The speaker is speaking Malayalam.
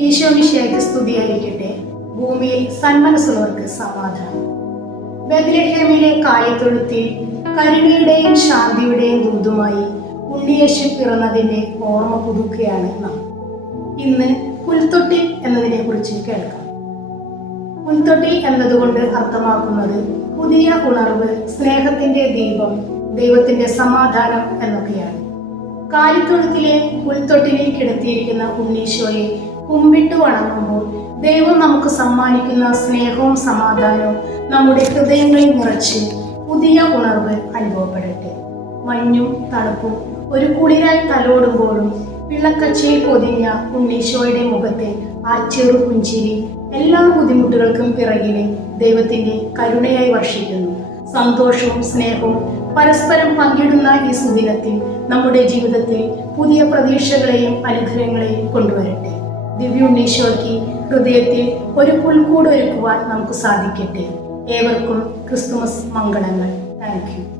ഈശോ മിശിഹായ്ക്ക് സ്തുതിയായിരിക്കട്ടെ. ഭൂമിയിൽ സന്മനസ്സുള്ളവർക്ക് സമാധാനം. ബെത്ലഹേമിലെ കാലിത്തൊഴുത്തിൽ കരുണയുടെയും ശാന്തിയുടെയും ദൂതുമായി ഉണ്ണിയേശു പിറന്നതിന്റെ ഓർമ്മ പുതുക്കുകയാണ് നാം. ഇന്ന് പുൽത്തൊട്ടിൽ എന്നതിനെ കുറിച്ച് കേൾക്കാം. പുൽത്തൊട്ടിൽ എന്നതുകൊണ്ട് അർത്ഥമാക്കുന്നത് പുതിയ ഉണർവ്, സ്നേഹത്തിന്റെ ദീപം, ദൈവത്തിന്റെ സമാധാനം എന്നൊക്കെയാണ്. കാലിത്തൊഴുത്തിലെ പുൽത്തൊട്ടിലിൽ കിടത്തിയിരിക്കുന്ന ഉണ്ണീശോയെ കുമ്പിട്ട് വണങ്ങുമ്പോൾ ദൈവം നമുക്ക് സമ്മാനിക്കുന്ന സ്നേഹവും സമാധാനവും നമ്മുടെ ഹൃദയങ്ങളിൽ നിറച്ച് പുതിയ ഉണർവ് അനുഭവപ്പെടട്ടെ. മഞ്ഞും തണുപ്പും ഒരു കുളിരായി തലോടുമ്പോഴും പിള്ളക്കച്ചയിൽ പൊതിഞ്ഞ ഉണ്ണീശോയുടെ മുഖത്തെ ആ ചെറു പുഞ്ചിരി എല്ലാ ബുദ്ധിമുട്ടുകൾക്കും പിറകിലെ ദൈവത്തിന്റെ കരുണയായി വർഷിക്കുന്നു. സന്തോഷവും സ്നേഹവും പരസ്പരം പങ്കിടുന്ന ഈ സുദിനത്തിൽ നമ്മുടെ ജീവിതത്തിൽ പുതിയ പ്രതീക്ഷകളെയും അനുഗ്രഹങ്ങളെയും കൊണ്ടുവരട്ടെ. ദിവ്യ ഉണ്ണീശോയ്ക്ക് ഹൃദയത്തിൽ ഒരു പുൽക്കൂട് ഒരുക്കുവാൻ നമുക്ക് സാധിക്കട്ടെ. ഏവർക്കും ക്രിസ്തുമസ് മംഗളങ്ങൾ. Thank U.